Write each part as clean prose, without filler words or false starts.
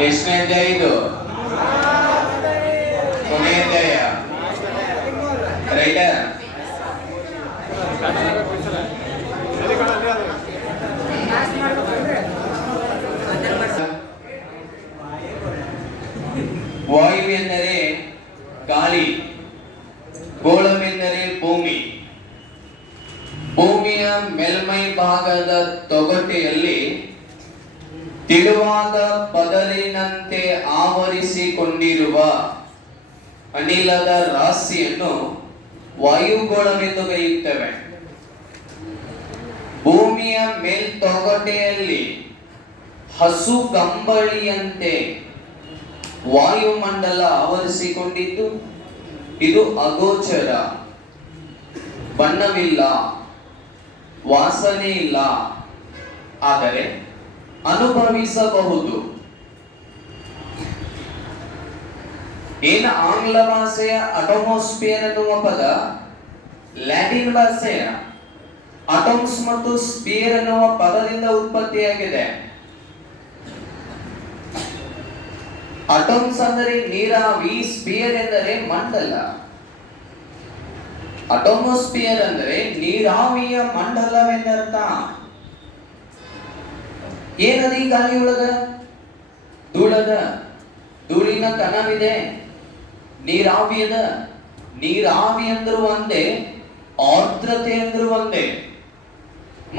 ಎಷ್ಟನೇ ಅಧ್ಯಾಯ ಇದು? ಕೊನೆಯ ಅಧ್ಯಾಯ, ರೈಟಾ? ವಾಯು ಎಂದರೆ ಗಾಳಿ, ಗೋಳವೆಂದರೆ ಭೂಮಿ. ಭೂಮಿಯ ಮೇಲ್ಮೈ ಭಾಗದ ತೊಗಟೆಯಲ್ಲಿ ತೆಳುವಾದ ಪದರಿನಂತೆ ಆವರಿಸಿಕೊಂಡಿರುವ ಅನಿಲದ ರಾಶಿಯನ್ನು ವಾಯುಗೋಳವೆಂದು ಕರೆಯುತ್ತೇವೆ. ಭೂಮಿಯ ಮೇಲ್ತೊಗಟೆಯಲ್ಲಿ ಹಸು ಕಂಬಳಿಯಂತೆ ವಾಯುಮಂಡಲ ಆವರಿಸಿಕೊಂಡಿದ್ದು, ಇದು ಅಗೋಚರ, ಬಣ್ಣವಿಲ್ಲ, ವಾಸನೆ ಇಲ್ಲ, ಆದರೆ ಅನುಭವಿಸಬಹುದು. ಏನು ಆಂಗ್ಲ ಭಾಷೆಯ ಅಟೋಮೋಸ್ಫಿಯರ್ ಎನ್ನುವ ಪದ ಲ್ಯಾಟಿನ್ ಭಾಷೆಯ ಅಟೋಮ್ಸ್ ಮತ್ತು ಸ್ಪಿಯರ್ ಎನ್ನುವ ಪದದಿಂದ ಉತ್ಪತ್ತಿಯಾಗಿದೆ. ಅಟೋಮ್ಸ್ ಅಂದರೆ ನೀರಾವಿ, ಸ್ಪಿಯರ್ ಎಂದರೆ ಮಂಡಲ. ಅಟೋಮೋಸ್ಫಿಯರ್ ಅಂದರೆ ನೀರಾವಿಯ ಮಂಡಲವೆಂದರ್ಥ. ಏನದಿ ಗಾಳಿ ಒಳಗ? ಧೂಳದ, ಧೂಳಿನ ಕಣವಿದೆ. ನೀರಾವಿ ಅದ, ನೀರಾವಿ ಅಂದ್ರು ಒಂದೇ, ಆರ್ದ್ರತೆ ಅಂದ್ರು ಒಂದೇ,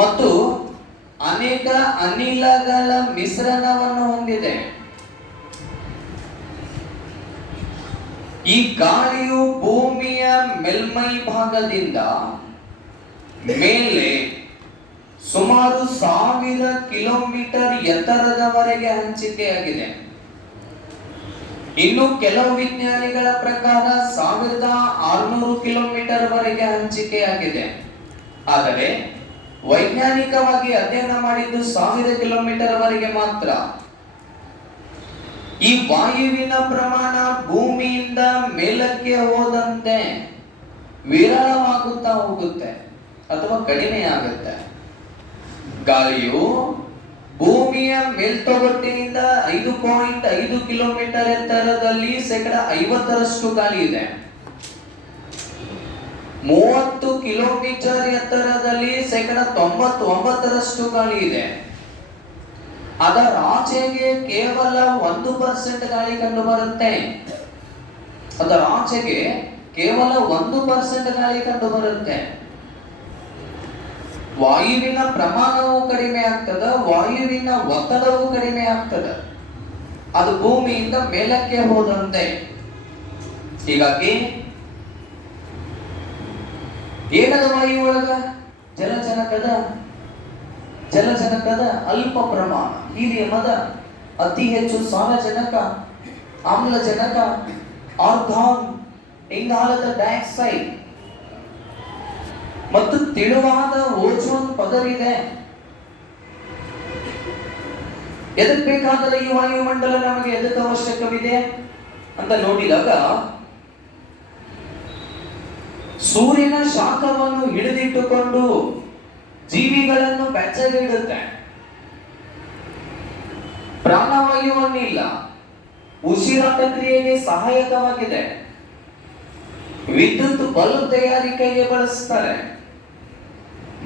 ಮತ್ತು ಅನೇಕ ಅನಿಲಗಳ ಮಿಶ್ರಣವನ್ನು ಹೊಂದಿದೆ. ಈ ಗಾಳಿಯು ಭೂಮಿಯ ಮೇಲ್ಮೈ ಭಾಗದಿಂದ ಮೇಲೆ ಸುಮಾರು 1000 ಕಿಲೋಮೀಟರ್ ಎತ್ತರದವರೆಗೆ ಹಂಚಿಕೆಯಾಗಿದೆ. ಇನ್ನು ಕೆಲವು ವಿಜ್ಞಾನಿಗಳ ಪ್ರಕಾರ 1600 ಕಿಲೋಮೀಟರ್ ವರೆಗೆ ಹಂಚಿಕೆಯಾಗಿದೆ. ಆದರೆ ವೈಜ್ಞಾನಿಕವಾಗಿ ಅಧ್ಯಯನ ಮಾಡಿದ್ದು 1000 ಕಿಲೋಮೀಟರ್ ವರೆಗೆ ಮಾತ್ರ. ಈ ವಾಯುವಿನ ಪ್ರಮಾಣ ಭೂಮಿಯಿಂದ ಮೇಲಕ್ಕೆ ಹೋದಂತೆ ವಿರಳವಾಗುತ್ತಾ ಹೋಗುತ್ತೆ ಅಥವಾ ಕಡಿಮೆ ಆಗುತ್ತೆ. ಗಾಳಿಯು ಭೂಮಿಯ ಮೇಲ್ತೊಗಟ್ಟಿನಿಂದ 5.5 ಕಿಲೋಮೀಟರ್ ಎತ್ತರದಲ್ಲಿ 50% ಗಾಳಿ ಇದೆ. 30 ಕಿಲೋಮೀಟರ್ ಎತ್ತರದಲ್ಲಿ 99% ಗಾಳಿ ಇದೆ. ಅದರ ಆಚೆಗೆ ಕೇವಲ 1% ಗಾಳಿ ಕಂಡು ಬರುತ್ತೆ. ಅದರ ಆಚೆಗೆ ಕೇವಲ 1% ಗಾಳಿ ಕಂಡು ಬರುತ್ತೆ. ವಾಯುವಿನ ಪ್ರಮಾಣವು ಕಡಿಮೆ ಆಗ್ತದ, ವಾಯುವಿನ ಒತ್ತಡವು ಕಡಿಮೆ ಆಗ್ತದ, ಅದು ಭೂಮಿಯಿಂದ ಮೇಲಕ್ಕೆ ಹೋದಂತೆ. ಹೀಗಾಗಿ ಏನದ ವಾಯು ಒಳಗ? ಜಲಜನಕದ ಅಲ್ಪ ಪ್ರಮಾಣ, ಹೀಲಿಯಮದ ಅತಿ ಹೆಚ್ಚು, ಸಾರಜನಕ, ಆಮ್ಲಜನಕ, ಆರ್ಗಾನ್, ಇಂಗಾಲದ ಡೈಆಕ್ಸೈಡ್ ಮತ್ತು ತೆಳುವಾದ ಓಜೋನ್ ಪದರಿದೆ. ಎದಕ್ಕೆ ಬೇಕಾದರೆ ಈ ವಾಯುಮಂಡಲ ನಮಗೆ ಎದಕ್ಕೆ ಅವಶ್ಯಕವಿದೆ ಅಂತ ನೋಡಿದಾಗ, ಸೂರ್ಯನ ಶಾಖವನ್ನು ಹಿಡಿದಿಟ್ಟುಕೊಂಡು ಜೀವಿಗಳನ್ನು ಬೆಚ್ಚಗಿಡುತ್ತೆ. ಪ್ರಾಣವಾಯುವನ್ನಿಲ್ಲ, ಉಸಿರಾಟ ಕ್ರಿಯೆಗೆ ಸಹಾಯಕವಾಗಿದೆ. ವಿದ್ಯುತ್ ಬಲ್ಬ್ ತಯಾರಿಕೆಗೆ ಬಳಸ್ತಾರೆ.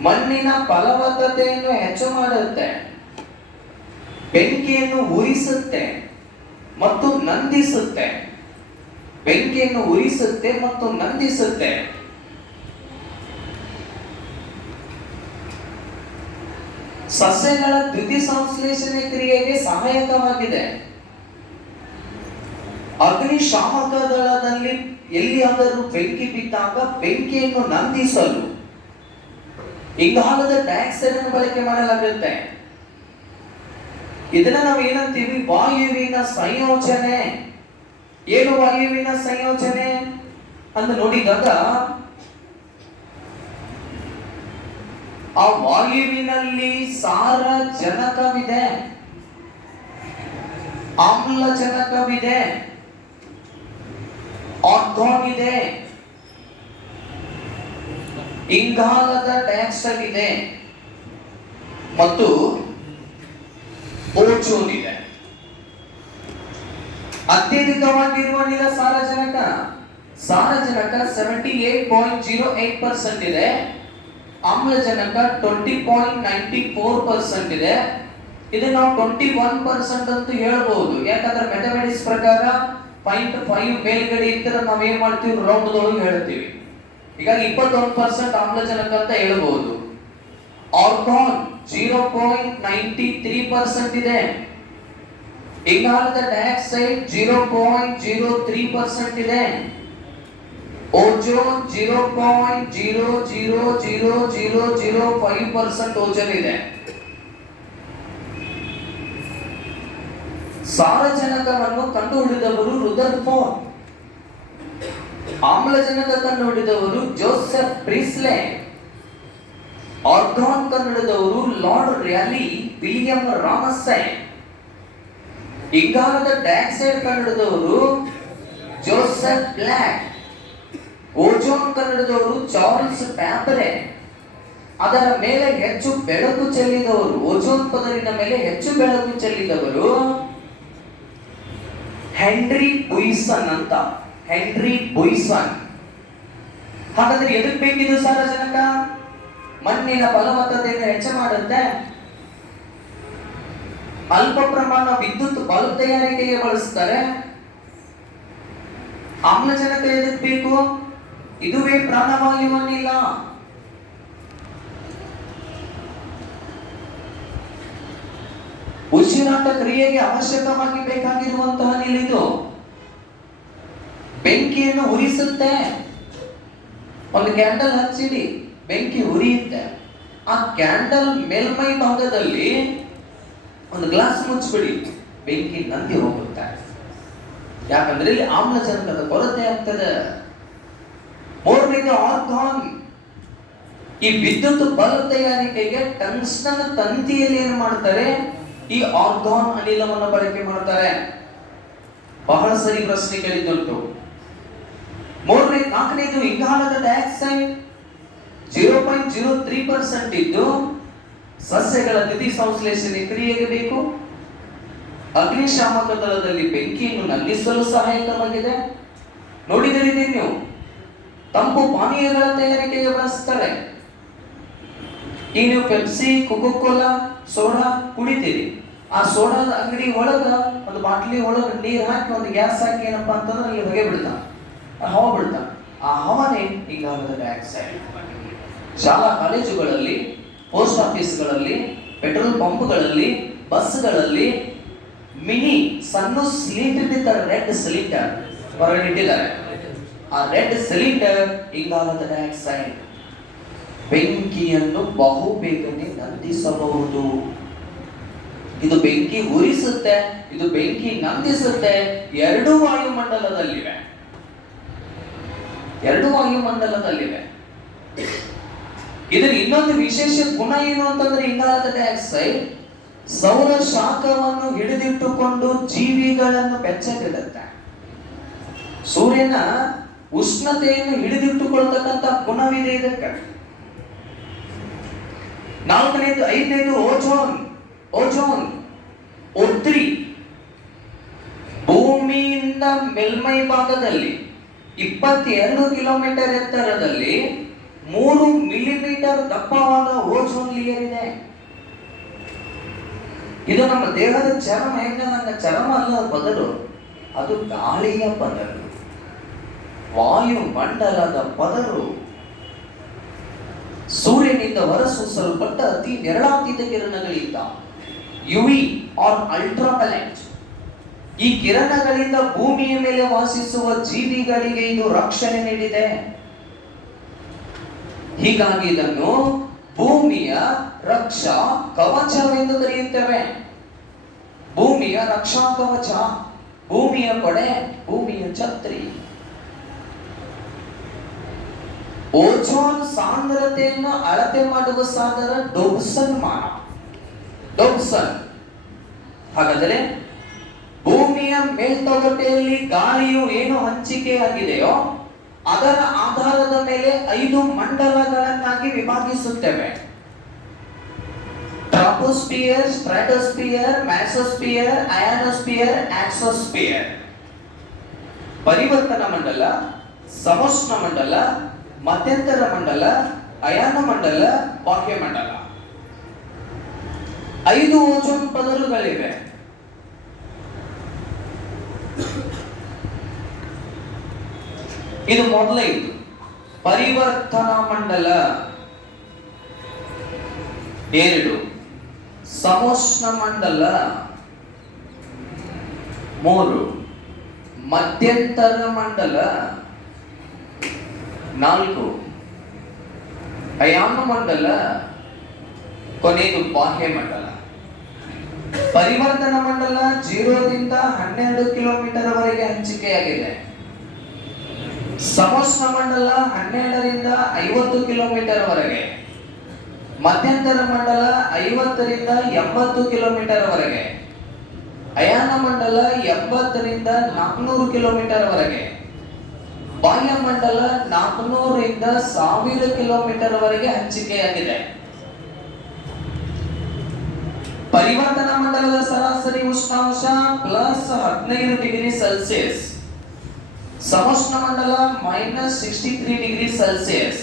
ಮಣ್ಣಿನ ಫಲವತ್ತತೆಯನ್ನು ಹೆಚ್ಚು ಮಾಡುತ್ತೆ. ಬೆಂಕಿಯನ್ನು ಉರಿಸುತ್ತೆ ಮತ್ತು ನಂದಿಸುತ್ತೆ. ಬೆಂಕಿಯನ್ನು ಉರಿಸುತ್ತೆ ಮತ್ತು ನಂದಿಸುತ್ತೆ. ಸಸ್ಯಗಳ ದ್ಯುತಿ ಸಂಶ್ಲೇಷಣೆ ಕ್ರಿಯೆಗೆ ಸಹಾಯಕವಾಗಿದೆ. ಅಗ್ನಿಶಾಮಕ ದಳದಲ್ಲಿ ಎಲ್ಲಿಯಾದರೂ ಬೆಂಕಿ ಬಿದ್ದಾಗ ಬೆಂಕಿಯನ್ನು ನಂದಿಸಲು ಇಂಗಾಲದ ಡೈಆಕ್ಸೈಡ್ ಅನ್ನು ಬಳಕೆ ಮಾಡಲಾಗುತ್ತೆ. ಇದನ್ನ ನಾವು ಏನಂತೀವಿ? ವಾಯುವಿನ ಸಂಯೋಜನೆ. ಏನು ವಾಯುವಿನ ಸಂಯೋಜನೆ ಅಂತ ನೋಡಿದಾಗ, ಆ ವಾಯುವಿನಲ್ಲಿ ಸಾರಜನಕವಿದೆ, ಆಮ್ಲಜನಕವಿದೆ, ಆರ್ಗಾನ್ ಇದೆ, ಇಂಗಾಲದ ಡೈಆಕ್ಸೈಡ್ ಇದೆ ಮತ್ತು ಓಜೋನ್ ಇದೆ. ಅತ್ಯಧಿಕವಾಗಿರುವ ಅನಿಲ ಸಾರಜನಕ. ಸಾರಜನಕ 78.08% ಇದೆ, ಆಮ್ಲಜನಕ 20.94% ಇದೆ. ಇದು ನಾವು 21% ಅಂತ ಹೇಳ್ಬಹುದು, ಯಾಕಂದ್ರೆ ಮ್ಯಾಥಮೆಟಿಕ್ಸ್ ಪ್ರಕಾರ 0.5 ಮೇಲ್ಗಡೆ ಇದ್ದರೆ ನಾವೇನ್ ಮಾಡ್ತೀವಿ, ರೌಂಡ್ದೊಳಗೆ ಹೇಳ್ತೀವಿ. ಹೀಗಾಗಿ 21% ಆಮ್ಲಜನಕ ಅಂತ ಹೇಳ್ಬಹುದು. ಆರ್ಗಾನ್ 0.93% ಇದೆ. ಇಂಗಾಲದ ಡೈಆಕ್ಸೈಡ್ 0.03% ಇದೆ. ಓಜೋನ್ 0.00005% ಓಜೋನ್ ಇದೆ. ಸಾರಜನಕವನ್ನು ಕಂಡುಹಿಡಿದವರು ರುದರ್ಫೋರ್ಡ್. ಆಮ್ಲಜನಕ ಕಂಡುಹಿಡಿದವರು ಜೋಸೆಫ್ ಪ್ರಿಸ್ಲೆ. ಆರ್ಗಾನ್ ಕಂಡುಹಿಡಿದವರು ಲಾರ್ಡ್ ರ್ಯಾಲಿ ವಿಲಿಯಂ ರಾಮಸೆ. ಇಂಗಾಲದ ಡೈಆಕ್ಸೈಡ್ ಕಂಡುಹಿಡಿದವರು ಜೋಸೆಫ್ ಬ್ಲ್ಯಾಕ್. ಓಜೋನ್ ಕಂಡುಹಿಡಿದವರು ಚಾರ್ಲ್ಸ್ ಟ್ಯಾಪರೆ. ಅದರ ಮೇಲೆ ಹೆಚ್ಚು ಬೆಳಕು ಚೆಲ್ಲಿದವರು, ಓಜೋನ್ ಪದರಿನ ಮೇಲೆ ಹೆಚ್ಚು ಬೆಳಕು ಚೆಲ್ಲಿದವರು ಹೆನ್ರಿ ಬುಯ್ಸನ್ ಅಂತ. ಹೆನ್ರಿ ಬುಯ್ಸನ್. ಹಾಗಾದ್ರೆ ಎದಕ್ಕೆ ಬೇಕಿದು ಸಾರಜನಕ? ಮಣ್ಣಿನ ಫಲವತ್ತತೆಯನ್ನು ಹೆಚ್ಚು ಮಾಡುತ್ತೆ, ಅಲ್ಪ ಪ್ರಮಾಣ ವಿದ್ಯುತ್ ಬಲ್ಬ್ ತಯಾರಿಕೆಗೆ ಬಳಸ್ತಾರೆ. ಆಮ್ಲಜನಕ ಎದಕ್ಕೆ ಬೇಕು? ಇದುವೇ ಪ್ರಾಣವಾಯುವನ್ನಿಲ್ಲ. ಉಸಿರಾಟ ಕ್ರಿಯೆಗೆ ಅವಶ್ಯಕವಾಗಿ ಬೇಕಾಗಿರುವಂತಹ ಅನಿಲಿದು. ಬೆಂಕಿಯನ್ನು ಉರಿಸುತ್ತೆ. ಒಂದು ಕ್ಯಾಂಡಲ್ ಹಚ್ಚಿಡಿ, ಬೆಂಕಿ ಉರಿಯುತ್ತೆ. ಆ ಕ್ಯಾಂಡಲ್ ಮೇಲ್ಮೈ ಭಾಗದಲ್ಲಿ ಒಂದು ಗ್ಲಾಸ್ ಮುಚ್ಚಿಬಿಡಿ, ಬೆಂಕಿ ನಂದಿ ಹೋಗುತ್ತೆ. ಯಾಕಂದ್ರೆ ಇಲ್ಲಿ ಆಮ್ಲಜನಕದ ಕೊರತೆ ಆಗ್ತದೆ. ಮೂರನೇದು ಆರ್ಗಾನ್. ಈ ವಿದ್ಯುತ್ ಬಲ್ಬ್ ತಯಾರಿಕೆಗೆ ಟಂಗ್ಸ್ಟನ್ ತಂತಿಯಲ್ಲಿ ಏನು ಮಾಡ್ತಾರೆ, ಈ ಆರ್ಗಾನ್ ಅನಿಲವನ್ನು ಬಳಕೆ ಮಾಡ್ತಾರೆ. ಬಹಳ ಸರಿ ಪ್ರಶ್ನೆ ಕೇಳಿದ್ದುಂಟು. ನಾಲ್ಕನೇದು ಇಂಗಾಲದ ಡೈಆಕ್ಸೈಡ್ 0.03% ಇದ್ದು ಸಸ್ಯಗಳ ದ್ಯುತಿ ಸಂಶ್ಲೇಷಣೆ ಕ್ರಿಯೆಗೆ ಬೇಕು. ಅಗ್ನಿಶಾಮಕ ದಳದಲ್ಲಿ ಬೆಂಕಿಯನ್ನು ನಂದಿಸಲು ಸಹಾಯಕವಾಗಿದೆ. ನೋಡಿದರೆ ನೀವು ತಂಪು ಪಾನೀಯಗಳ ತಯಾರಿಕೆಗೆ ಬಳಸ್ತಾರೆ. ಈ ನೀವು ಪೆಪ್ಸಿ, ಕೋಕಾ-ಕೋಲಾ, ಸೋಡಾ ಕುಡಿತೀರಿ. ಆ ಸೋಡಾದ ಅಂಗಡಿ ಒಳಗ ಒಂದು ಬಾಟ್ಲಿ ಒಳಗ ನೀರು ಹಾಕಿ ಒಂದು ಗ್ಯಾಸ್ ಹಾಕಿ ಏನಪ್ಪಾ ಅಂತಂದ್ರೆ ಅಲ್ಲಿ ಹೊಗೆ ಬಿಡ್ತಾನೆ, ಹವಾ ಬಿಡ್ತಾನೆ. ಆ ಹವಾನೇ ಇಂಗಾಲದ ಡೈಆಕ್ಸೈಡ್. ಶಾಲಾ ಕಾಲೇಜುಗಳಲ್ಲಿ, ಪೋಸ್ಟ್ ಆಫೀಸ್ಗಳಲ್ಲಿ, ಪೆಟ್ರೋಲ್ ಪಂಪ್ಗಳಲ್ಲಿ, ಬಸ್ಗಳಲ್ಲಿ ಮಿನಿ ಸಣ್ಣ ಸಿಲಿಂಡರ್ ರೆಡ್ ಸಿಲಿಂಡರ್ ಹೊರಗಿಟ್ಟಿದ್ದಾರೆ. ಆ ರೆಡ್ ಸಿಲಿಂಡರ್ ಇಂಗಾಲದ ಡೈಆಕ್ಸೈಡ್. ಬೆಂಕಿಯನ್ನು ಬಹು ಬೇಗನೆ ನಂದಿಸಬಹುದು. ಇದು ಬೆಂಕಿ ಉರಿಸುತ್ತೆ, ಇದು ಬೆಂಕಿ ನಂದಿಸುತ್ತೆ. ಎರಡು ವಾಯುಮಂಡಲದಲ್ಲಿವೆ. ಇದರ ಇನ್ನೊಂದು ವಿಶೇಷ ಗುಣ ಏನು ಅಂತಂದ್ರೆ, ಇಂಗಾಲದ ಡೈಆಕ್ಸೈಡ್ ಸೌರ ಶಾಖವನ್ನು ಹಿಡಿದಿಟ್ಟುಕೊಂಡು ಜೀವಿಗಳನ್ನು ಬೆಚ್ಚಗಿಡುತ್ತೆ. ಸೂರ್ಯನ ಉಷ್ಣತೆಯನ್ನು ಹಿಡಿದಿಟ್ಟುಕೊಳ್ಳತಕ್ಕಂಥ ಗುಣವಿದೆ ಇದಕ್ಕೆ. ಐದನೇದು ಓಜೋನ್. O3 ಭೂಮಿಯಿಂದ ಮೇಲ್ಮೈ ಭಾಗದಲ್ಲಿ 22 ಕಿಲೋಮೀಟರ್ ಎತ್ತರದಲ್ಲಿ 3 ಮಿಲಿಮೀಟರ್ ದಪ್ಪವಾದ ಓಜೋನ್ ಲೇಯರ್ ಇದೆ. ಇದು ನಮ್ಮ ದೇಹದ ಚರ್ಮ ಹೆಂಗ, ಚರ್ಮ ಅಲ್ಲ ಪದರು, ಅದು ಗಾಳಿಯ ಪದರು, ವಾಯುಮಂಡಲದ ಪದರು. ಸೂರ್ಯನಿಂದ ಹೊರಸೂಸಲ್ಪಟ್ಟ ಅತಿ ನೇರಳಾತೀತ ಕಿರಣಗಳಿಂದ ಯುವಿ ಆರ್ ಅಲ್ಟ್ರಾವೈಲೆಟ್, ಈ ಕಿರಣಗಳಿಂದ ಭೂಮಿಯ ಮೇಲೆ ವಾಸಿಸುವ ಜೀವಿಗಳಿಗೆ ಇದು ರಕ್ಷಣೆ ನೀಡಿದೆ. ಹೀಗಾಗಿ ಇದನ್ನು ಭೂಮಿಯ ರಕ್ಷಾ ಕವಚವೆಂದು ಕರೆಯುತ್ತೇವೆ. ಭೂಮಿಯ ರಕ್ಷಾ ಕವಚ, ಭೂಮಿಯ ಕೊಡೆ, ಭೂಮಿಯ ಛತ್ರಿ. ಓಜೋನ್ ಸಾಂದ್ರತೆಯನ್ನು ಅಳತೆ ಮಾಡುವ ಸಾಧನ ಡೋಬ್ಸನ್ ಮಾನ. ಹಾಗಾದರೆ ಭೂಮಿಯ ಮೇಲ್ತೊಗಟೆಯಲ್ಲಿ ಗಾಳಿಯು ಏನು ಹಂಚಿಕೆ ಆಗಿದೆಯೋ ಅದರ ಆಧಾರದ ಮೇಲೆ 5 ಮಂಡಲಗಳನ್ನಾಗಿ ವಿಭಾಗಿಸುತ್ತೇವೆ. ಟ್ರಾಪೋಸ್ಫಿಯರ್, ಸ್ಟ್ರಾಟೋಸ್ಫಿಯರ್, ಮ್ಯಾಸೋಸ್ಫಿಯರ್, ಅಯಾನೋಸ್ಫಿಯರ್, ಆಕ್ಸೋಸ್ಫಿಯರ್. ಪರಿವರ್ತನ ಮಂಡಲ, ಸಮೋಷ್ಣ ಮಂಡಲ, ಮಧ್ಯಂತರ ಮಂಡಲ, ಅಯಾನ ಮಂಡಲ, ಬಾಹ್ಯ ಮಂಡಲ. 5 ಓಜೋನ್ ಪದರುಗಳಿವೆ. ಇದು ಮೊದಲೈದು. ಪರಿವರ್ತನ ಮಂಡಲ 2, ಸಮೋಷ್ಣ ಮಂಡಲ 3, ಮಧ್ಯಂತರ ಮಂಡಲ 4, ಅಯಾನ ಮಂಡಲ, ಕೊನೆಯದು ಬಾಹ್ಯ ಮಂಡಲ. ಪರಿವರ್ತನ ಮಂಡಲ 0 ದಿಂದ 12 ಕಿಲೋಮೀಟರ್ ವರೆಗೆ ಹಂಚಿಕೆಯಾಗಿದೆ. ಸಮೋಷ್ಣ ಮಂಡಲ 12 ರಿಂದ 50 ಕಿಲೋಮೀಟರ್ ವರೆಗೆ, ಮಧ್ಯಂತರ ಮಂಡಲ 50 ರಿಂದ 80 ಕಿಲೋಮೀಟರ್ ವರೆಗೆ, ಅಯಾನ ಮಂಡಲ 80 ರಿಂದ 400 ಕಿಲೋಮೀಟರ್ ವರೆಗೆ, ಬಾಹ್ಯ ಮಂಡಲ 400 ರಿಂದ 1000 ಕಿಲೋಮೀಟರ್ ವರೆಗೆ ಹಂಚಿಕೆಯಾಗಿದೆ. ಪರಿವರ್ತನ ಮಂಡಲದ ಸರಾಸರಿ ಉಷ್ಣಾಂಶ +15 ಡಿಗ್ರಿ ಸೆಲ್ಸಿಯಸ್, ಸಮೋಷ್ಣ ಮಂಡಲ -63 ಡಿಗ್ರಿ ಸೆಲ್ಸಿಯಸ್,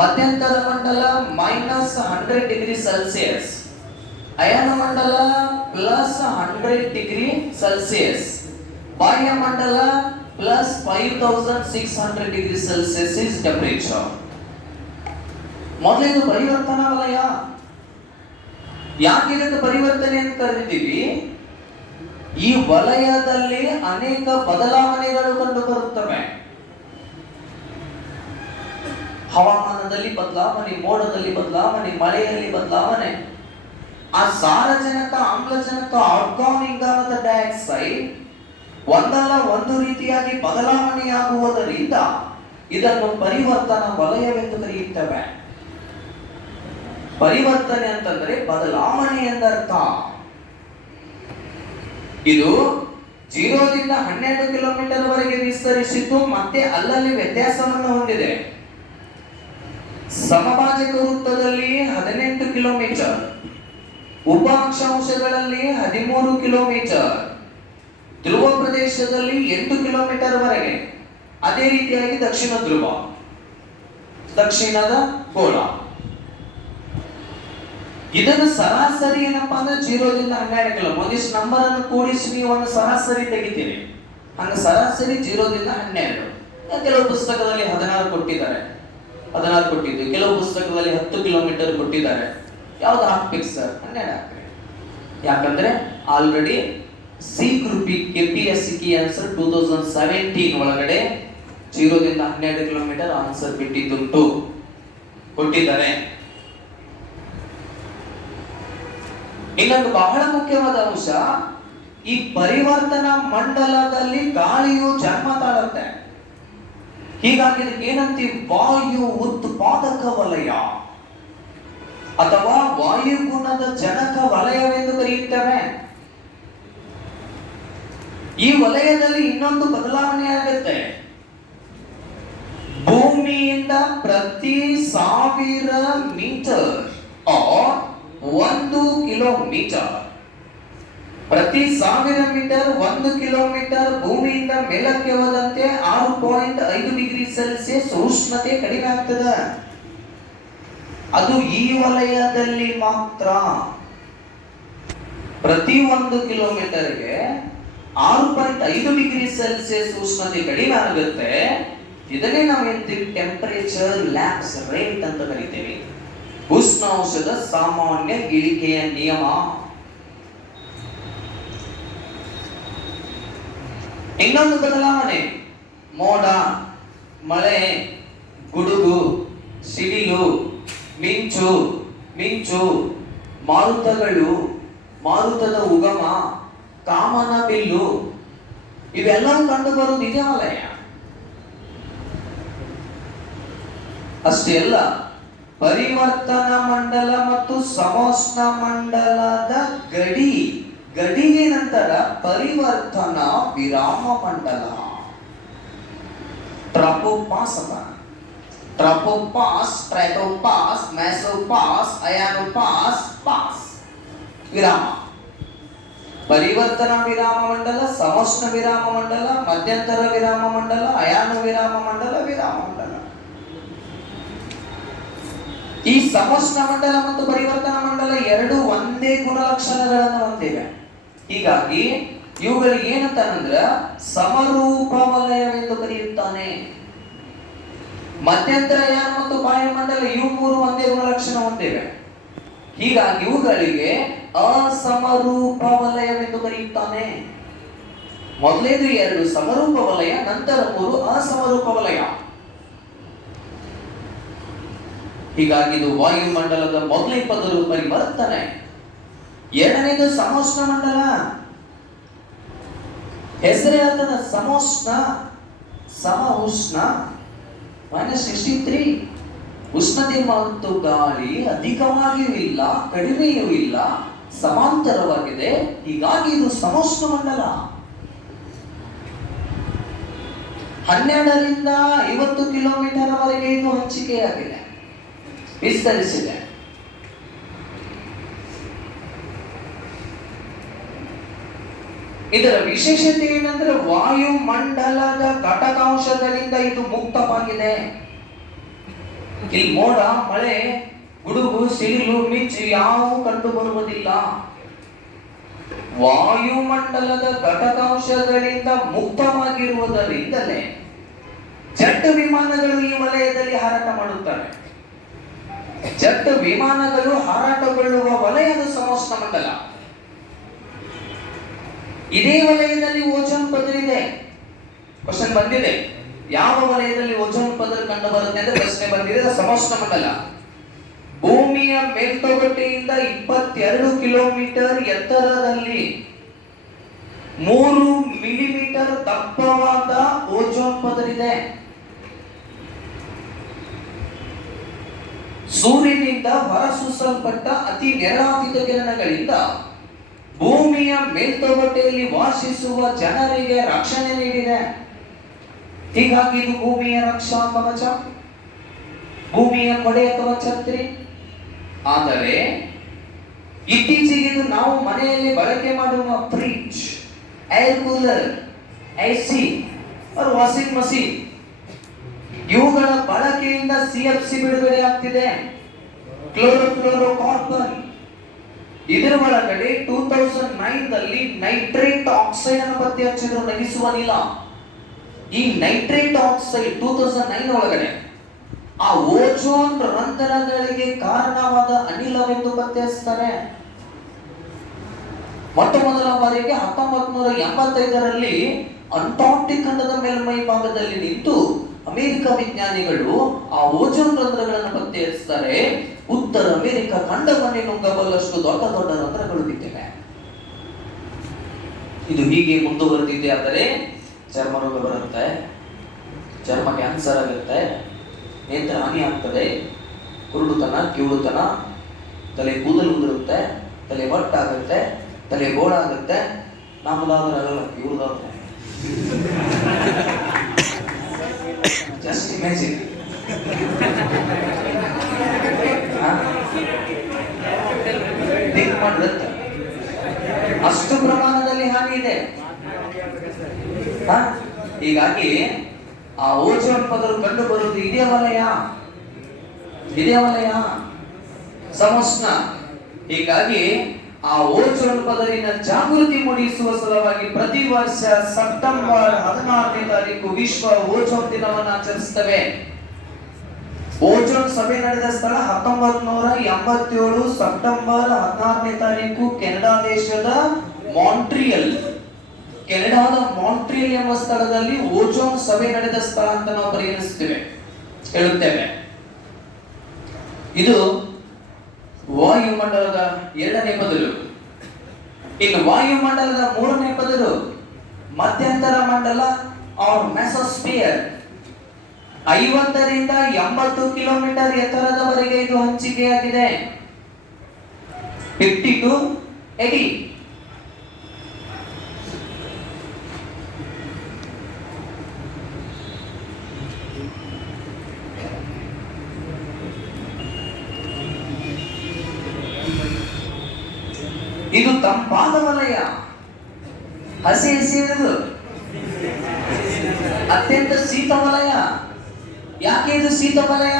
ಮಧ್ಯಂತರ ಮಂಡಲ -100 ಡಿಗ್ರಿ ಸೆಲ್ಸಿಯಸ್, ಅಯಾನ ಮಂಡಲ +100 ಡಿಗ್ರಿ ಸೆಲ್ಸಿಯಸ್, ಬಾಹ್ಯ ಮಂಡಲ +5600 ಡಿಗ್ರಿ ಸೆಲ್ಸಿಯಸ್ ಇಸ್ ಟೆಂಪರೇಚರ್. ಮೊದಲನೇದು ಪರಿವರ್ತನಾ ವಲಯ. ಯಾಕೆ ಇದನ್ನು ಪರಿವರ್ತನೆ ಅಂತ ಕರೆದಿದ್ದೀವಿ? ಈ ವಲಯದಲ್ಲಿ ಅನೇಕ ಬದಲಾವಣೆಗಳು ಕಂಡು ಬರುತ್ತವೆ. ಹವಾಮಾನದಲ್ಲಿ ಬದಲಾವಣೆ, ಮೋಡದಲ್ಲಿ ಬದಲಾವಣೆ, ಮಳೆಯಲ್ಲಿ ಬದಲಾವಣೆ, ಆ ಸಾರಜನಕ, ಆಮ್ಲಜನಕ, ಆರ್ಗಾನ್ ಇಂಗಾಲದ ಡೈಆಕ್ಸೈಡ್ ಒಂದಲ್ಲ ಒಂದು ರೀತಿಯಾಗಿ ಬದಲಾವಣೆಯಾಗುವುದರಿಂದ ಇದನ್ನು ಪರಿವರ್ತನಾ ವಲಯವೆಂದು ಕರೆಯುತ್ತೇವೆ. ಪರಿವರ್ತನೆ ಅಂತಂದ್ರೆ ಬದಲಾವಣೆ ಎಂದರ್ಥ. ಇದು 0 ದಿಂದ 12 ಕಿಲೋಮೀಟರ್ ವರೆಗೆ ವಿಸ್ತರಿಸಿದ್ದು ಮತ್ತೆ ಅಲ್ಲಲ್ಲಿ ವ್ಯತ್ಯಾಸವನ್ನು ಹೊಂದಿದೆ. ಸಮಭಾಜಕ ವೃತ್ತದಲ್ಲಿ 18 ಕಿಲೋಮೀಟರ್, ಉಪ ಅಕ್ಷಾಂಶಗಳಲ್ಲಿ 13 ಕಿಲೋಮೀಟರ್, ಧ್ರುವ ಪ್ರದೇಶದಲ್ಲಿ 8 ಕಿಲೋಮೀಟರ್ ವರೆಗೆ. ಅದೇ ರೀತಿಯಾಗಿ ದಕ್ಷಿಣ ಧ್ರುವ, ದಕ್ಷಿಣದ ಗೋಳ. ಇದನ್ನು ಸರಾಸರಿ ಏನಪ್ಪಾ ಅಂದ್ರೆ 0 ದಿಂದ 12 ಕಿಲೋ. ಒಂದಿಷ್ಟು ನಂಬರ್ ಅನ್ನು ಕೂಡಿಸಿ ನೀವು ಒಂದು ಸರಾಸರಿ ತೆಗಿತೀರಿ. ಹಂಗ ಸರಾಸರಿ 0 ದಿಂದ 12. ಕೆಲವು ಪುಸ್ತಕದಲ್ಲಿ 16 ಕೊಟ್ಟಿದ್ದಾರೆ, 16 ಕೊಟ್ಟಿದ್ದು. ಕೆಲವು ಪುಸ್ತಕದಲ್ಲಿ 10 ಕಿಲೋಮೀಟರ್ ಕೊಟ್ಟಿದ್ದಾರೆ. ಯಾವ್ದು ಹಾಕ್ಬೇಕು ಸರ್? 12 ಹಾಕ್ರಿ. ಯಾಕಂದ್ರೆ already C group KPSC answer 2017 ಒಳಗಡೆ 0 ದಿಂದ 12 ಕಿಲೋಮೀಟರ್ ಆನ್ಸರ್ ಬಿಟ್ಟಿದ್ದುಂಟು, ಕೊಟ್ಟಿದ್ದಾರೆ. ಇನ್ನೊಂದು ಬಹಳ ಮುಖ್ಯವಾದ ಅಂಶ, ಈ ಪರಿವರ್ತನಾ ಮಂಡಲದಲ್ಲಿ ಗಾಳಿಯು ಜನ್ಮ ತಾಳುತ್ತೆ. ಹೀಗಾಗಿ ಇದಕ್ಕೆ ಏನಂತೀವಿ? ವಾಯು ಉತ್ಪಾದಕ ವಲಯ ಅಥವಾ ವಾಯುಗುಣದ ಜನಕ ವಲಯವೆಂದು ಕರೆಯುತ್ತೇವೆ. ಈ ವಲಯದಲ್ಲಿ ಇನ್ನೊಂದು ಬದಲಾವಣೆ ಆಗುತ್ತೆ. ಭೂಮಿಯಿಂದ ಪ್ರತಿ 1000 ಮೀಟರ್ 1 ಕಿಲೋಮೀಟರ್, ಪ್ರತಿ 1000 ಮೀಟರ್ 1 ಕಿಲೋಮೀಟರ್ ಭೂಮಿಯಿಂದ ಮೇಲಕ್ಕೆ ಹೋದಂತೆ 6.5 ಡಿಗ್ರಿ ಸೆಲ್ಸಿಯಸ್ ಉಷ್ಣತೆ ಕಡಿಮೆ ಆಗ್ತದೆ. ಅದು ಈ ವಲಯದಲ್ಲಿ ಮಾತ್ರ. ಪ್ರತಿ 1 ಕಿಲೋಮೀಟರ್ಗೆ 6.5 ಡಿಗ್ರಿ ಸೆಲ್ಸಿಯಸ್ ಉಷ್ಣತೆ ಕಡಿಮೆ ಆಗುತ್ತೆ. ಇದನ್ನೇ ನಾವು ಹೇಳ್ತೀವಿ ಟೆಂಪರೇಚರ್ ಲ್ಯಾಪ್ಸ್ ರೇಟ್ ಅಂತ ಕರಿತೀವಿ. ಉಷ್ಣಾಂಶದ ಸಾಮಾನ್ಯ ಇಳಿಕೆಯ ನಿಯಮ. ಇನ್ನೊಂದು ಬದಲಾವಣೆ, ಮೋಡ, ಮಳೆ, ಗುಡುಗು, ಸಿಡಿಲು, ಮಿಂಚು, ಮಾರುತಗಳು, ಮಾರುತದ ಉಗಮ, ಕಾಮನ ಬಿಲ್ಲು, ಇವೆಲ್ಲವೂ ಕಂಡು ಬರುವುದು ಇದೇ ವಲಯ. ಅಷ್ಟೇ ಅಲ್ಲ, ಪರಿವರ್ತನಾ ಮಂಡಲ ಮತ್ತು ಸಮೋಷ್ಣ ಮಂಡಲದ ಗಡಿಗೆ ನಂತರ ಪರಿವರ್ತನಾ ವಿರಾಮ ಮಂಡಲ, ಟ್ರಾಪೋಪಾಸ್, ಟ್ರೈಟೋಪಾಸ್, ಮೆಸೋಪಾಸ್, ಅಯಾನೋಪಾಸ್, ಪಾಸ್, ವಿರಾಮ. ಪರಿವರ್ತನಾ ವಿರಾಮ ಮಂಡಲ, ಸಮೋಷ್ಣ ವಿರಾಮ ಮಂಡಲ, ಮಧ್ಯಂತರ ವಿರಾಮ ಮಂಡಲ, ಅಯಾನ ವಿರಾಮ ಮಂಡಲ, ವಿರಾಮ ಮಂಡಲ. ಈ ಸಮೋಷ್ಣ ಮಂಡಲ ಮತ್ತು ಪರಿವರ್ತನಾ ಮಂಡಲ ಎರಡು ಒಂದೇ ಗುಣಲಕ್ಷಣಗಳನ್ನು ಹೊಂದಿವೆ. ಹೀಗಾಗಿ ಇವುಗಳಿಗೆ ಏನಂತಾನಂದ್ರ ಸಮರೂಪ ವಲಯವೆಂದು ಕರೆಯುತ್ತಾನೆ. ಮಧ್ಯಂತರ ಯಾನ ಮತ್ತು ವಾಯುಮಂಡಲ ಇವು ಮೂರು ಒಂದೇ ಗುಣಲಕ್ಷಣ ಹೊಂದಿವೆ. ಹೀಗಾಗಿ ಇವುಗಳಿಗೆ ಅಸಮರೂಪ ವಲಯವೆಂದು ಕರೆಯುತ್ತಾನೆ. ಮೊದಲೇದು ಎರಡು ಸಮರೂಪ ವಲಯ, ನಂತರ ಮೂರು ಅಸಮರೂಪ ವಲಯ. ಹೀಗಾಗಿ ಇದು ವಾಯುಮಂಡಲದ ಮೊದಲನೇ ಪದರು ಪರಿವರ್ತನೆ. ಎರಡನೇದು ಸಮೋಷ್ಣ ಮಂಡಲ. ಹೆಸರೇ ಅರ್ಥದ ಸಮೋಷ್ಣ, ಸಮ ಉಷ್ಣ -63. ಉಷ್ಣತೆ ಮತ್ತು ಗಾಳಿ ಅಧಿಕವಾಗಿಯೂ ಇಲ್ಲ, ಕಡಿಮೆಯೂ ಇಲ್ಲ, ಸಮಾಂತರವಾಗಿದೆ. ಹೀಗಾಗಿ ಇದು ಸಮೋಷ್ಣ ಮಂಡಲ. 12ರಿಂದ 50 ಕಿಲೋಮೀಟರ್ ವರೆಗೆ ಇದು ಹಂಚಿಕೆಯಾಗಿದೆ, ವಿಸ್ತರಿಸಿದೆ. ಇದರ ವಿಶೇಷತೆ ಏನಂದ್ರೆ ವಾಯುಮಂಡಲದ ಘಟಕಾಂಶಗಳಿಂದ ಇದು ಮುಕ್ತವಾಗಿದೆ. ಇಲ್ಲಿ ಮೋಡ, ಮಳೆ, ಗುಡುಗು, ಸಿಡಿಲು, ಮಿಂಚು ಯಾವುವು ಕಂಡು ಬರುವುದಿಲ್ಲ. ವಾಯುಮಂಡಲದ ಘಟಕಾಂಶಗಳಿಂದ ಮುಕ್ತವಾಗಿರುವುದರಿಂದಲೇ ಜೆಟ್ ವಿಮಾನಗಳು ಈ ವಲಯದಲ್ಲಿ ಹಾರಾಟ ಮಾಡುತ್ತವೆ. ಜೆಟ್ ವಿಮಾನಗಳು ಹಾರಾಟಗೊಳ್ಳುವ ವಲಯದ ಸಮೋಷ್ಣ ಮಂಡಲ. ಇದೇ ವಲಯದಲ್ಲಿ ಓಜೋನ್ ಪದರಿದೆ. ಕ್ವಶನ್ ಬಂದಿದೆ, ಯಾವ ವಲಯದಲ್ಲಿ ಓಜೋನ್ ಪದರ ಕಂಡು ಬರುತ್ತೆ ಅಂತ ಪ್ರಶ್ನೆ ಬಂದಿದೆ. ಸಮೋಷ್ಣ ಮಂಡಲ. ಭೂಮಿಯ ಮೇಲ್ತೊಗಟೆಯಿಂದ 22 ಕಿಲೋಮೀಟರ್ ಎತ್ತರದಲ್ಲಿ 3 ಮಿಲಿಮೀಟರ್ ದಪ್ಪವಾದ ಓಜೋನ್ ಪದರಿದೆ. ಸೂರ್ಯನಿಂದ ಹೊರಸೂಸಲ್ಪಟ್ಟ ಅತಿ ನೇರಾತೀತ ಕಿರಣಗಳಿಂದ ಭೂಮಿಯ ಮೇಲ್ತೊಗಟೆಯಲ್ಲಿ ವಾಸಿಸುವ ಜನರಿಗೆ ರಕ್ಷಣೆ ನೀಡಿದೆ. ಹೀಗಾಗಿ ಇದು ಭೂಮಿಯ ರಕ್ಷಾ ಕವಚ, ಭೂಮಿಯ ಕೊಡೆ ಅಥವಾ ಛತ್ರಿ. ಆದರೆ ಇತ್ತೀಚೆಗೆ ಇದು ನಾವು ಮನೆಯಲ್ಲಿ ಬಳಕೆ ಮಾಡುವ fridge, air cooler, AC, washing machine ಇವುಗಳ ಬಳಕೆಯಿಂದ CFC ಬಿಡುಗಡೆ ಆಗ್ತಿದೆ, ಕ್ಲೋರೋಫ್ಲೋರೋಕಾರ್ಬನ್. ಇದರ ಒಳಗಡೆ 2009ರಲ್ಲಿ ನೈಟ್ರೇಟ್ ಆಕ್ಸೈಡ್ ಅನ್ನು ಪತ್ತೆ ಹಚ್ಚಿದ್ರು, ನಗಿಸುವ ಅನಿಲ. ಈ ನೈಟ್ರೇಟ್ ಆಕ್ಸೈಡ್ 2009 ಒಳಗಡೆ ಆ ಓಜೋನ್ ರಂಧ್ರಗಳಿಗೆ ಕಾರಣವಾದ ಅನಿಲವೆಂದು ಪತ್ತೆ ಹಚ್ತಾರೆ. ಮೊಟ್ಟ ಮೊದಲ ಬಾರಿಗೆ 1985ರಲ್ಲಿ ಅಂಟಾರ್ಟಿಕ್ ಖಂಡದ ಮೇಲ್ಮೈ ಭಾಗದಲ್ಲಿ ನಿಂತು ಅಮೆರಿಕ ವಿಜ್ಞಾನಿಗಳು ಆ ಓಜೋನ್ ರಂಧ್ರಗಳನ್ನು ಪತ್ತೆ ಹಚ್ತಾರೆ. ಉತ್ತರ ಅಮೆರಿಕ ಖಂಡವನ್ನೇ ನುಂಗಬಲ್ಲಷ್ಟು ದೊಡ್ಡ ದೊಡ್ಡ ರಂಧ್ರಗಳು ಬಿದ್ದಿವೆ. ಇದು ಹೀಗೆ ಮುಂದುವರೆದಿದೆ ಆದರೆ ಚರ್ಮ ರೋಗ ಬರುತ್ತೆ, ಚರ್ಮ ಕ್ಯಾನ್ಸರ್ ಆಗುತ್ತೆ, ನೇತ್ರ ಹಾನಿ ಆಗ್ತದೆ, ಕುರುಡುತನ, ಕಿವುಡುತನ, ತಲೆ ಕೂದಲು ಉದುರುತ್ತೆ, ತಲೆ ಒಟ್ಟಾಗುತ್ತೆ, ತಲೆ ಬೋಳಾಗುತ್ತೆ. ನಮ್ಮದಾದ್ರಾಗಲ್ಲ, ಇವ್ರದಾದ್ರೆ ಜಸ್ಟ್ ಇಮ್ಯಾಜಿನ್. ಥಿಂಕ್ ಮಾಡಿರುತ್ತೆ, ಅಷ್ಟು ಪ್ರಮಾಣದಲ್ಲಿ ಹಾನಿ ಇದೆ. ಹೀಗಾಗಿ ಆ ಓಜೋನ್ ಪದರು ಕಂಡು ಬರುವುದು ಇದೇ ವಲಯ, ಇದೇ ವಲಯ ಸಮೋಷ್ಣ. ಹೀಗಾಗಿ ಆ ಓಜೋನ್ ಪದರಿನ ಜಾಗೃತಿ ಮೂಡಿಸುವ ಸಲುವಾಗಿ ಪ್ರತಿ ವರ್ಷ ಸೆಪ್ಟೆಂಬರ್ 16ನೇ ತಾರೀಕು ವಿಶ್ವ ಓಜೋನ್ ದಿನವನ್ನು ಆಚರಿಸುತ್ತೇವೆ. ಓಜೋನ್ ಸಭೆ ನಡೆದ ಸ್ಥಳ 1987 ಸೆಪ್ಟೆಂಬರ್ 16ನೇ ತಾರೀಕು ಕೆನಡಾ ದೇಶದ ಮಾಂಟ್ರಿಯಲ್. ಕೆನಡಾದ ಮಾಂಟ್ರಿಯಲ್ ಎಂಬ ಸ್ಥಳದಲ್ಲಿ ಓಜೋನ್ ಸಭೆ ನಡೆದ ಸ್ಥಳ ಅಂತ ನಾವು ಪರಿಗಣಿಸುತ್ತೇವೆ, ಹೇಳುತ್ತೇವೆ. ಇದು ವಾಯುಮಂಡಲದ 2ನೇ ಪದರು. ಇನ್ನು ವಾಯುಮಂಡಲದ 3ನೇ ಪದರು ಮಧ್ಯಂತರ ಮಂಡಲ ಆರ್ ಮೆಸೋಸ್ಫಿಯರ್. 50ರಿಂದ 80 ಕಿಲೋಮೀಟರ್ ಎತ್ತರದವರೆಗೆ ಇದು ಹಂಚಿಕೆಯಾಗಿದೆ. 50 to 80. ಇದು ತಂಪಾದ ವಲಯ. ಹಸಿ ಹಸಿ ಇರುವುದು ಅತ್ಯಂತ ಶೀತ ವಲಯ. ಯಾಕೆ ಇದು ಶೀತ ವಲಯ?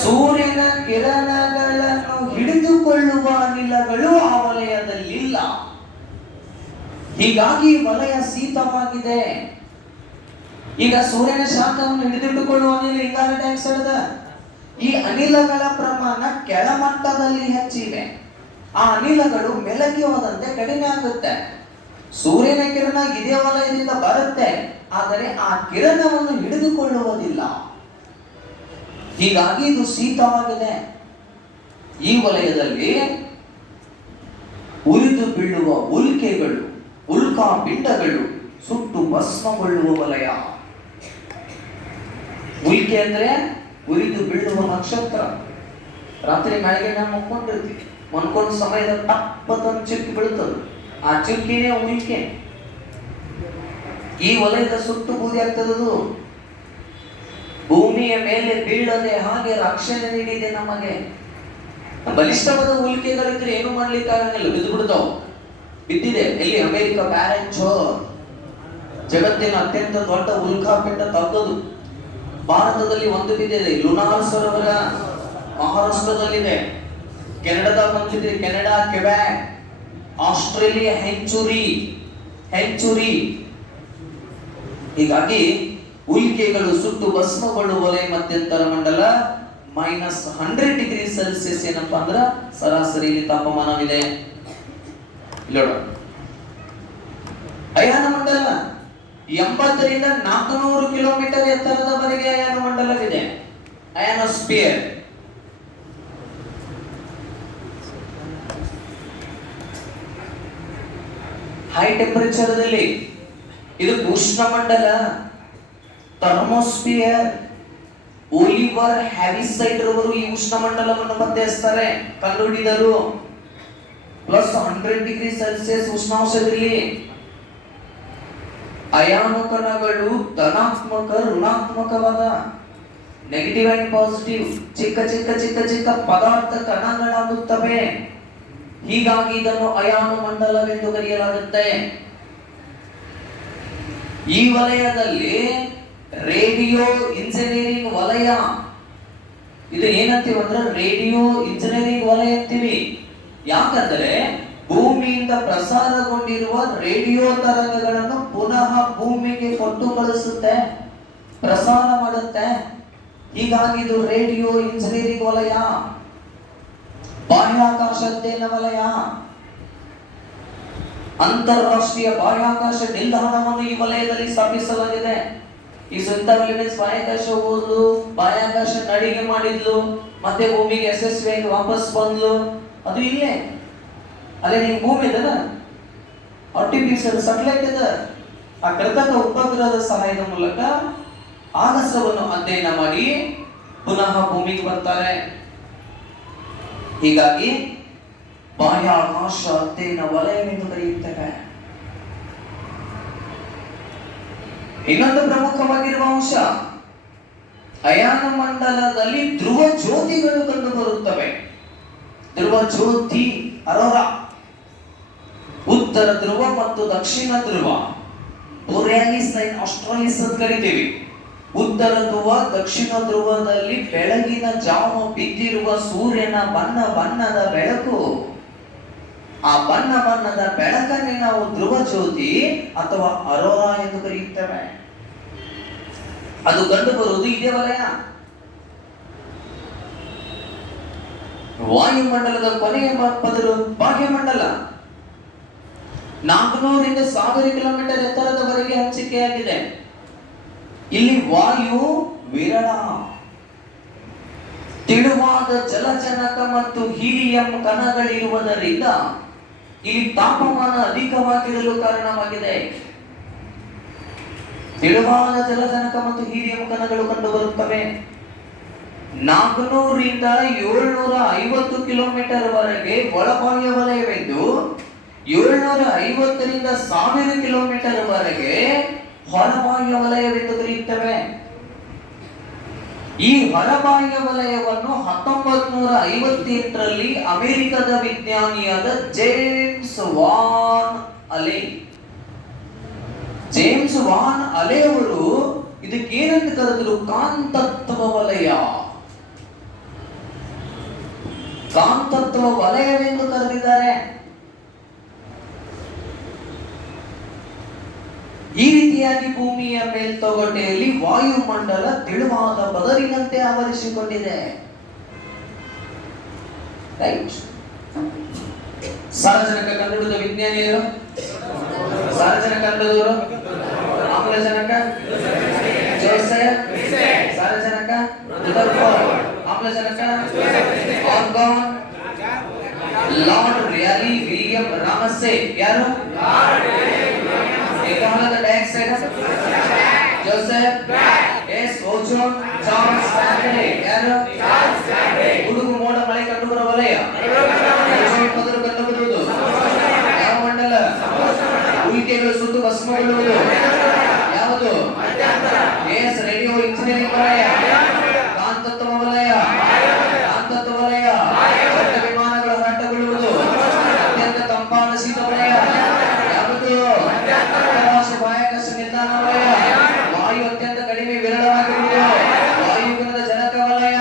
ಸೂರ್ಯನ ಕಿರಣಗಳನ್ನು ಹಿಡಿದುಕೊಳ್ಳುವ ಅನಿಲಗಳು ಆ ವಲಯದಲ್ಲಿಲ್ಲ. ಹೀಗಾಗಿ ವಲಯ ಶೀತವಾಗಿದೆ. ಈಗ ಸೂರ್ಯನ ಶಾಖವನ್ನು ಹಿಡಿದಿಟ್ಟುಕೊಳ್ಳುವ ಅನಿಲ ಇಂಗಾಲ ಡೈಆಕ್ಸೈಡ್. ಈ ಅನಿಲಗಳ ಪ್ರಮಾಣ ಕೆಳಮಟ್ಟದಲ್ಲಿ ಹೆಚ್ಚಿದೆ. ಆ ಅನಿಲಗಳು ಮೆಲುಕಿ ಹೋದಂತೆ ಕಡಿಮೆ ಆಗುತ್ತೆ. ಸೂರ್ಯನ ಕಿರಣ ಇದೇ ವಲಯದಿಂದ ಬರುತ್ತೆ, ಆದರೆ ಆ ಕಿರಣವನ್ನು ಹಿಡಿದುಕೊಳ್ಳುವುದಿಲ್ಲ. ಹೀಗಾಗಿ ಇದು ಶೀತವಾಗಿದೆ. ಈ ವಲಯದಲ್ಲಿ ಉರಿದು ಬೀಳುವ ಉಲ್ಕೆಗಳು, ಉಲ್ಕಾ ಪಿಂಡಗಳು ಸುಟ್ಟು ಭಸ್ಮಗೊಳ್ಳುವ ವಲಯ. ಉಲ್ಕೆ ಅಂದ್ರೆ ಉರಿದು ಬೀಳುವ ನಕ್ಷತ್ರ. ರಾತ್ರಿ ಬೆಳಗ್ಗೆ ನಾವು ಮಕ್ಕೊಂಡಿರ್ತೀವಿ, ಮನ್ಕೊಂಡ ಸಮಯದ ತಪ್ಪದೊಂದು ಚಿಕ್ಕಿ ಬೀಳುತ್ತದೆ. ಆ ಚಿಕ್ಕಿನೇ ಉಲ್ಕೆ. ಈ ವಲಯದ ಸುಟ್ಟು ಬೂದಿ ಆಗ್ತದದು. ಭೂಮಿಯ ಮೇಲೆ ಬೀಳದೆ ಹಾಗೆ ರಕ್ಷಣೆ ನೀಡಿದೆ ನಮಗೆ. ಬಲಿಷ್ಠವಾದ ಉಲ್ಕೆಗಳಿದ್ರೆ ಏನು ಮಾಡ್ಲಿಕ್ಕೆ ಆಗಂಗಿಲ್ಲ, ಬಿದ್ದು ಬಿಡ್ತಾವ. ಬಿದ್ದಿದೆ ಎಲ್ಲಿ? ಅಮೆರಿಕ ಬ್ಯಾರೆಂಚೋರ್, ಜಗತ್ತಿನ ಅತ್ಯಂತ ದೊಡ್ಡ ಉಲ್ಕಾಪಿಂಡ ತಗ್ಗದು. ಭಾರತದಲ್ಲಿ ಒಂದು ಬಿದ್ದಿದೆ, ಲುನಾರ್ ಸರೋವರ ಮಹಾರಾಷ್ಟ್ರದಲ್ಲಿದೆ. ಕೆನಡಾದಾಗ ಬಂದಿದೆ, ಕೆನಡಾ, ಕೆಬ್ಯಾಕ್. ಆಸ್ಟ್ರೇಲಿಯಾ ಹೆಂಚುರಿ. ಹೀಗಾಗಿ ಉಲ್ಕೆಗಳು ಸುಟ್ಟು ಭಸ್ಮಗೊಳ್ಳುವ ವಲಯ ಮಧ್ಯಂತರ ಮಂಡಲ -100 ಡಿಗ್ರಿ ಸೆಲ್ಸಿಯಸ್. ಏನಪ್ಪಾ ಅಂದ್ರ ಸರಾಸರಿ ತಾಪಮಾನವಿದೆ. ಇಲ್ಲೋಡ ಅಯಾನ ಮಂಡಲ 80 ರಿಂದ 400 ಕಿಲೋಮೀಟರ್ ಎತ್ತರದವರೆಗೆ ಅಯಾನ ಮಂಡಲವಿದೆ. ಅಯಾನೋಸ್ಫಿಯರ್. ಹೈ ಟೆಂಪರೇಚರ್ದಲ್ಲಿ ಇದು ಉಷ್ಣಮಂಡಲ. ಥರ್ಮೋಸ್ಫಿಯರ್. ಓಲಿವರ್ ಹ್ಯಾವಿಸೈಡ್ ರವರು ಈ ಉಷ್ಣಮಂಡಲವನ್ನು ಪತ್ತೆಹಚ್ತಾರೆ, ಕಂಡುಹಿಡಿದರು. +100 ಡಿಗ್ರಿ ಸೆಲ್ಸಿಯಸ್ ಉಷ್ಣಾಂಶದಲ್ಲಿ ಅಯಾನು ಕಣಗಳು ಧನಾತ್ಮಕ, ಋಣಾತ್ಮಕವಾದ, ನೆಗೆಟಿವ್ ಅಂಡ್ ಪಾಸಿಟಿವ್, ಚಿಕ್ಕ ಚಿಕ್ಕ ಚಿಕ್ಕ ಚಿಕ್ಕ ಪದಾರ್ಥ ಕಣಗಳಾಗುತ್ತವೆ. ಹೀಗಾಗಿ ಇದನ್ನು ಅಯಾನು ಮಂಡಲವೆಂದು ಕರೆಯಲಾಗುತ್ತೆ. ಈ ವಲಯದಲ್ಲಿ ರೇಡಿಯೋ ಇಂಜಿನಿಯರಿಂಗ್ ವಲಯ. ಇದು ಏನಂತೀವಿ ಅಂದ್ರೆ ರೇಡಿಯೋ ಇಂಜಿನಿಯರಿಂಗ್ ವಲಯ ಅಂತೀವಿ. ಯಾಕಂದ್ರೆ ಭೂಮಿಯಿಂದ ಪ್ರಸಾರಗೊಂಡಿರುವ ರೇಡಿಯೋ ತರಂಗಗಳನ್ನು ಪುನಃ ಭೂಮಿಗೆ ಕೊಟ್ಟು ಕಳಿಸುತ್ತೆ, ಪ್ರಸಾರ ಮಾಡುತ್ತೆ. ಹೀಗಾಗಿ ಇದು ರೇಡಿಯೋ ಇಂಜಿನಿಯರಿಂಗ್ ವಲಯ. ಬಾಹ್ಯಾಕಾಶ ಅಧ್ಯಯನ ವಲಯ. ಅಂತಾರಾಷ್ಟ್ರೀಯ ಬಾಹ್ಯಾಕಾಶ ನಿಲ್ದಾಣವನ್ನು ಈ ವಲಯದಲ್ಲಿ ಸ್ಥಾಪಿಸಲಾಗಿದೆ. ಈ ಸುಂದರವಲ್ಲಿ ಬಾಹ್ಯಾಕಾಶ ಹೋದ್ಲು, ಬಾಹ್ಯಾಕಾಶ ನಡಿಗೆ ಮಾಡಿದ್ಲು, ಮತ್ತೆ ಭೂಮಿಗೆ ಯಶಸ್ವಿಯಾಗಿ ವಾಪಸ್ ಬಂದ್ಲು. ಅದು ಇಲ್ಲೇ ಅಲ್ಲೇ ನಿಮ್ ಭೂಮಿ ಇದಲ್ಲ, ಆರ್ಟಿಫಿಷಿಯಲ್ ಸೆಟಲೈಟ್ ಇದೆ. ಆ ಕೃತಕ ಉಪಗ್ರಹದ ಸಹಾಯದ ಮೂಲಕ ಆಗಸವನ್ನು ಅಧ್ಯಯನ ಮಾಡಿ ಪುನಃ ಭೂಮಿಗೆ ಬರ್ತಾರೆ. ಹೀಗಾಗಿ ಬಾಹ್ಯಾಕಾಶ ಅಧ್ಯಯನ ವಲಯವೆಂದು ಕರೆಯುತ್ತೇವೆ. ಇನ್ನೊಂದು ಪ್ರಮುಖವಾಗಿರುವ ಅಂಶ, ಅಯಾನ ಮಂಡಲದಲ್ಲಿ ಧ್ರುವ ಜ್ಯೋತಿಗಳು ಕಂಡು ಬರುತ್ತವೆ. ಧ್ರುವ ಜ್ಯೋತಿ, ಅರೋರಾ. ಉತ್ತರ ಧ್ರುವ ಮತ್ತು ದಕ್ಷಿಣ ಧ್ರುವ, ಬೋರಿಯಾಲಿಸ್ ಅಂಡ್ ಆಸ್ಟ್ರಾಲಿಸ್ ಅಂತ ಕರಿತೀವಿ. ಉತ್ತರ ಧ್ರುವ, ದಕ್ಷಿಣ ಧ್ರುವದಲ್ಲಿ ಬೆಳಗಿನ ಜಾವ ಬಿದ್ದಿರುವ ಸೂರ್ಯನ ಬಣ್ಣ ಬಣ್ಣದ ಬೆಳಕು. ಆ ಬಣ್ಣ ಬಣ್ಣದ ಬೆಳಕನ್ನೇ ನಾವು ಧ್ರುವ ಜ್ಯೋತಿ ಅಥವಾ ಅರೋರಾ ಎಂದು ಕರೆಯುತ್ತೇವೆ. ಅದು ಕಂಡು ಬರುವುದು ಇದೇ ವಲಯ. ವಾಯುಮಂಡಲದ ಕೊನೆಯ ಪದರು ಬಾಹ್ಯಮಂಡಲ. 400 ರಿಂದ 1000 ಕಿಲೋಮೀಟರ್ ಎತ್ತರದವರೆಗೆ ಹಂಚಿಕೆಯಾಗಿದೆ. ಇಲ್ಲಿ ವಾಯು ವಿರಳ. ತೆಳುವಾದ ಜಲಜನಕ ಮತ್ತು ಹೀಲಿಯಂ ಕಣಗಳಿರುವುದರಿಂದ ಇಲ್ಲಿ ತಾಪಮಾನ ಅಧಿಕವಾಗಿರಲು ಕಾರಣವಾಗಿದೆ. ತೆಳುವಾದ ಜಲಜನಕ ಮತ್ತು ಹೀಲಿಯಂ ಕಣಗಳು ಕಂಡು ಬರುತ್ತವೆ. 400 ರಿಂದ 750 ಕಿಲೋಮೀಟರ್ ವರೆಗೆ ಒಳಬಾಹ್ಯ ವಲಯವೆಂದು, 750 ರಿಂದ 1000 ಕಿಲೋಮೀಟರ್ ವರೆಗೆ ಹೊರಬಾಹ್ಯ ವಲಯವೆಂದು ಕರೆಯುತ್ತೇವೆ. ಈ ಹೊರಬಾಹ್ಯ ವಲಯವನ್ನು 1958ರಲ್ಲಿ ಅಮೆರಿಕದ ವಿಜ್ಞಾನಿಯಾದ ಜೇಮ್ಸ್ ವಾನ್ ಅಲೆನ್ ವಾನ್ ಅಲೆಯವರು ಇದಕ್ಕೆ ಏನಂತ ಕರೆದ್ರು? ಕಾಂತತ್ವ ವಲಯ. ಕಾಂತತ್ವ ವಲಯವೆಂದು ಕರೆದಿದ್ದಾರೆ. ಈ ರೀತಿಯಾಗಿ ಭೂಮಿಯ ಮೇಲ್ತೊಗಟೆಯಲ್ಲಿ ವಾಯುಮಂಡಲ ತೆಳುವಾದ ಪದರಿನಂತೆ ಆವರಿಸಿಕೊಂಡಿದೆ. ರೈಟ್. ಸಾರಜನಕ ಕಂಡುಹಿಡಿದ ವಿಜ್ಞಾನಿಯರು, ಸಾರಜನಕ ಕಂಡುಹಿಡಿದವರು ಆಮ್ಲಜನಕ ಜೋಸೆಫ್, ಸಾರಜನಕ ಆಮ್ಲಜನಕ argon Lord Rayleigh William Ramsay. ಯಾರು? ಡೈಆಕ್ಸೈಡ್ ಜೋಸೆಫ್ ಎಸ್ ಓಜೋನ್ ಚಾರ್ಲ್ಸ್ ಫ್ಯಾರಡೆ. ಯಾರು? ಗುಡುಗು ಮೋಡ ಮಳೆ ಕಂಡುಬರುವ ವಲಯ. ಪದರು ಕಂಡುಬರುವುದು ಯಾವ ಮಂಡಲ? ಉಲ್ಕೆಗಳು ಸುಟ್ಟು ಭಸ್ಮಗೊಳ್ಳುವುದು ಯಾವುದು? ಎಸ್ ರೇಡಿಯೋ ಇಂಜಿನಿಯರಿಂಗ್ ವಲಯ. ಕಾಂತತ್ವ ವಲಯ. ಕಾಂತತ್ವ ವಲಯ. ದೊಡ್ಡ ವಿಮಾನಗಳು ಹೊರಟಗೊಳ್ಳುವುದು. ಅತ್ಯಂತ ತಂಪಾದ ಶೀತ ವಲಯ ಯಾವುದು? ಬಾಹ್ಯಾಕಾಶ ನಿಲ್ದಾಣ ವಲಯ. ವಾಯು ಅತ್ಯಂತ ಕಡಿಮೆ ವಿರಳವಾಗಿರುವುದು ವಾಯುಗುಣದ ಜನಕ ವಲಯ.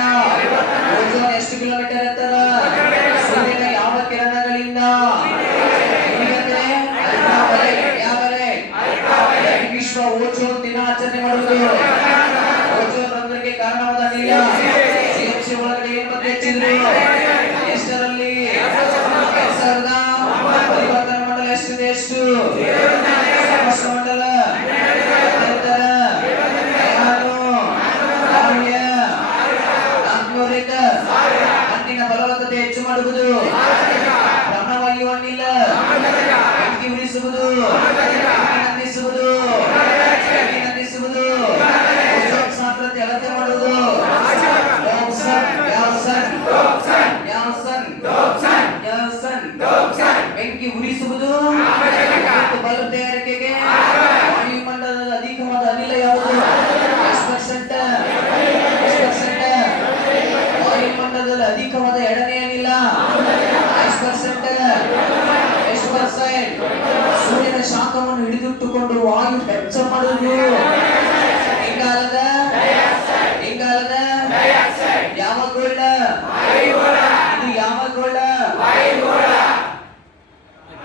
ಓಜೋನ್ ಎಷ್ಟು ಕಿಲೋಮೀಟರ್ ಎತ್ತರ? ಸೂರ್ಯನ ಯಾವ ಕಿರಣಗಳಿಂದ? ವಿಶ್ವ ಓಜೋನ್ ದಿನಾಚರಣೆ ಮಾಡುವುದು. ಓಜೋನ್ ರಂಧ್ರಕ್ಕೆ ಕಾರಣವಾದ ಅನಿಲ ಸಿಎಂಸಿ ಒಳಗಡೆ ಏನು ಪತ್ತೆ ಹಚ್ಚಿದ್ರು? ಎಷ್ಟರಲ್ಲಿ? 2000 ಪರಿವರ್ತನಾ ಮಂಡಲ ಎಷ್ಟಿದೆ? ಎಷ್ಟು? ಮಂಡಲ ಅಂಟಿನ ಫಲವತ್ತತೆ ಹೆಚ್ಚು ಮಾಡುವುದು. ಪ್ರಾಣವಾಯು ಅನಿಲ ಬೆಂಕಿ ಉರಿಸುವುದು, ನಂದಿಸುವುದು, ನಂದಿಸುವುದು, ಸಾಂದ್ರತೆ ಅಳತೆ ಮಾಡುವುದು. ಬೆಂಕಿ ಉರಿಸುವುದು ಮತ್ತು ಬಲ್ಬ್ ತಯಾರಿಕೆಗೆ. ವಾಯುಮಂಡಲದ ಅಧಿಕವಾದ ಅನಿಲ ಯಾವುದು? 10%. ವಾಯುಮಂಡಲದಲ್ಲಿ ಅಧಿಕವಾದ ಎರಡನೇ ಅನಿಲ 10%. ಎಷ್ಟು ಪರ್ಸೆಂಟ್? ಸೂರ್ಯನ ಶಾಖವನ್ನು ಹಿಡಿದಿಟ್ಟುಕೊಂಡು ವಾಯು ಬೆಚ್ಚ ಮಾಡುವುದು